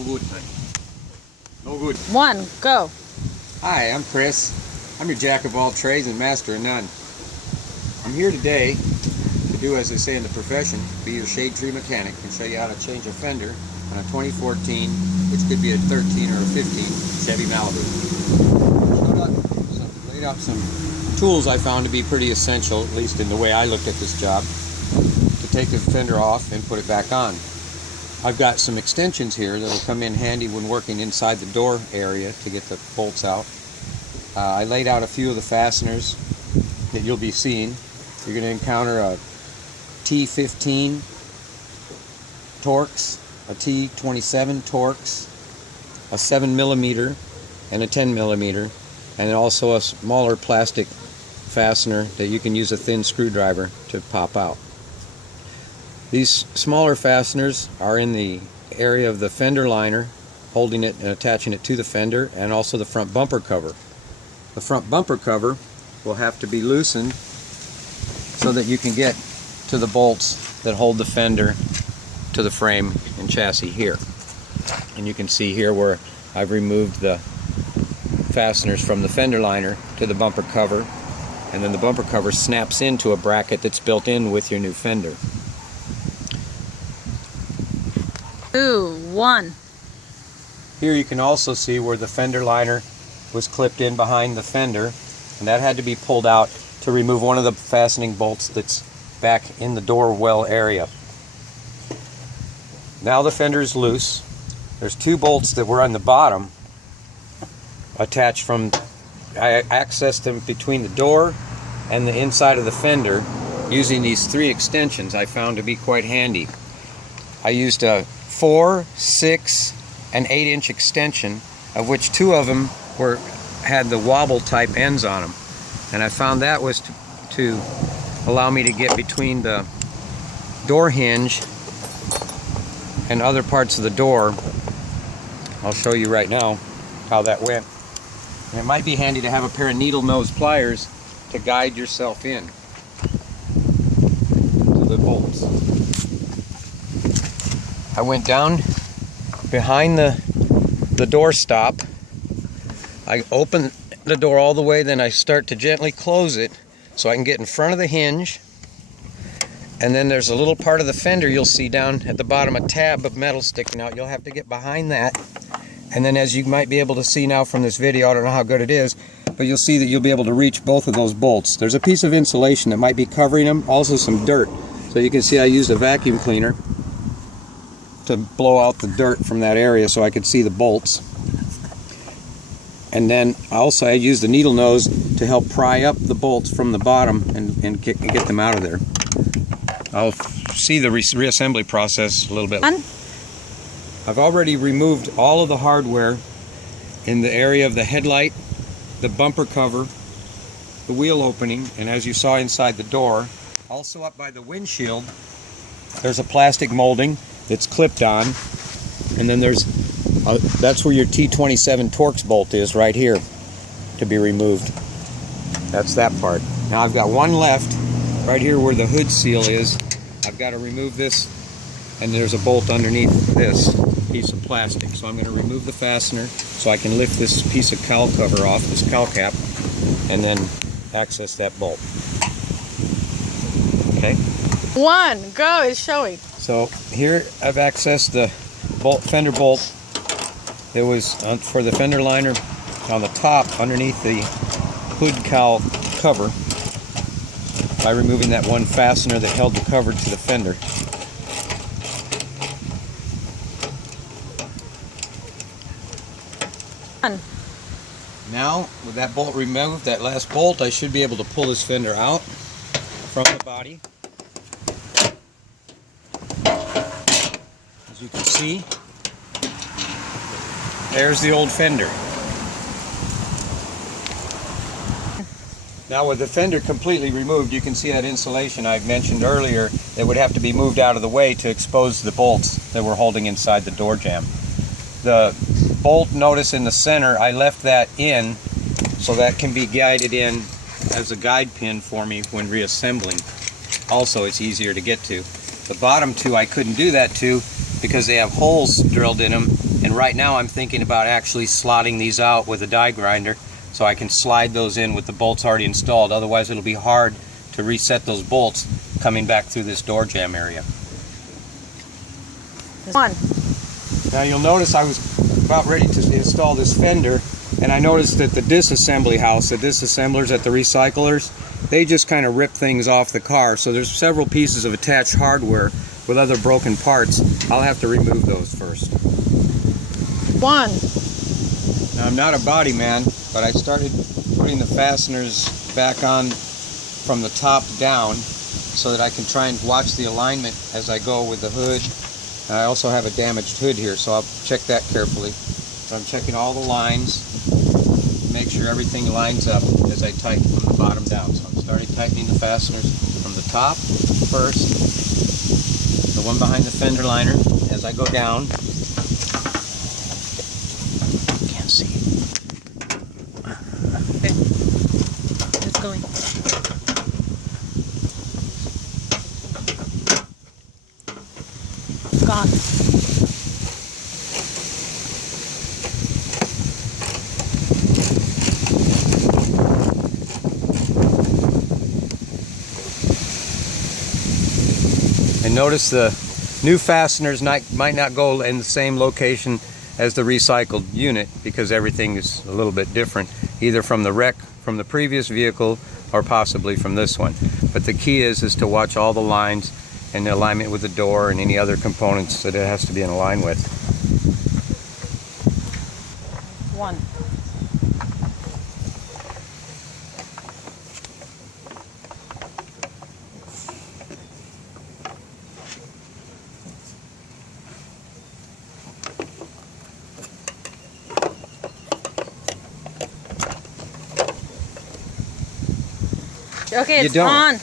No good, man. No good. One, go. Hi, I'm Chris. I'm your jack of all trades and master of none. I'm here today to do, as they say in the profession, be your shade tree mechanic and show you how to change a fender on a 2014, which could be a 13 or a 15 Chevy Malibu. Laid out some tools I found to be pretty essential, at least in the way I looked at this job, to take the fender off and put it back on. I've got some extensions here that will come in handy when working inside the door area to get the bolts out. I laid out a few of the fasteners that you'll be seeing. You're going to encounter a T15 Torx, a T27 Torx, a 7mm and a 10mm, and then also a smaller plastic fastener that you can use a thin screwdriver to pop out. These smaller fasteners are in the area of the fender liner, holding it and attaching it to the fender, and also the front bumper cover. The front bumper cover will have to be loosened so that you can get to the bolts that hold the fender to the frame and chassis here. And you can see here where I've removed the fasteners from the fender liner to the bumper cover, and then the bumper cover snaps into a bracket that's built in with your new fender. 2, 1. Here you can also see where the fender liner was clipped in behind the fender, and that had to be pulled out to remove one of the fastening bolts that's back in the door well area. Now the fender is loose. There's two bolts that were on the bottom attached from, I accessed them between the door and the inside of the fender using these three extensions I found to be quite handy. I used a 4, 6, and 8-inch extension, of which two of them had the wobble type ends on them, and I found that was to allow me to get between the door hinge and other parts of the door. I'll show you right now how that went. And it might be handy to have a pair of needle nose pliers to guide yourself in to the bolts. I went down behind the door stop. I open the door all the way, then I start to gently close it so I can get in front of the hinge. And then there's a little part of the fender you'll see down at the bottom, a tab of metal sticking out. You'll have to get behind that. And then, as you might be able to see now from this video, I don't know how good it is, but you'll see that you'll be able to reach both of those bolts. There's a piece of insulation that might be covering them, also some dirt. So you can see I used a vacuum cleaner to blow out the dirt from that area so I could see the bolts. And then also I used the needle nose to help pry up the bolts from the bottom and get them out of there. I'll see the reassembly process a little bit. I've already removed all of the hardware in the area of the headlight, the bumper cover, the wheel opening, and as you saw inside the door, also up by the windshield, there's a plastic molding that's clipped on, and then that's where your T27 Torx bolt is, right here, to be removed. That's that part. Now I've got one left right here where the hood seal is. I've got to remove this, and there's a bolt underneath this piece of plastic. So I'm going to remove the fastener so I can lift this piece of cowl cover off, this cowl cap, and then access that bolt. Okay? 1, go, it's showing. So here I've accessed the fender bolt. It was for the fender liner on the top underneath the hood cowl cover by removing that one fastener that held the cover to the fender. Now with that bolt removed, that last bolt, I should be able to pull this fender out from the body. As you can see, there's the old fender. Now with the fender completely removed, you can see that insulation I mentioned earlier that would have to be moved out of the way to expose the bolts that were holding inside the door jamb. The bolt, notice in the center, I left that in so that can be guided in as a guide pin for me when reassembling. Also, it's easier to get to. The bottom two I couldn't do that to because they have holes drilled in them, and And right now I'm thinking about actually slotting these out with a die grinder so I can slide those in with the bolts already installed. Otherwise it'll be hard to reset those bolts coming back through this door jamb area. 1. Now you'll notice I was about ready to install this fender, and I noticed that the disassembly house, the disassemblers at the recyclers, they just kind of rip things off the car. So there's several pieces of attached hardware with other broken parts. I'll have to remove those first. 1. Now I'm not a body man, but I started putting the fasteners back on from the top down so that I can try and watch the alignment as I go with the hood. And I also have a damaged hood here, so I'll check that carefully. So I'm checking all the lines, make sure everything lines up as I tighten from the bottom down. So I'm starting tightening the fasteners from the top first, the one behind the fender liner as I go down. Can't see it. Okay. It's going. It's gone. And notice the new fasteners might not go in the same location as the recycled unit because everything is a little bit different, either from the wreck from the previous vehicle or possibly from this one. But the key is to watch all the lines and the alignment with the door and any other components that it has to be in line with. 1. Okay, You it's don't. on.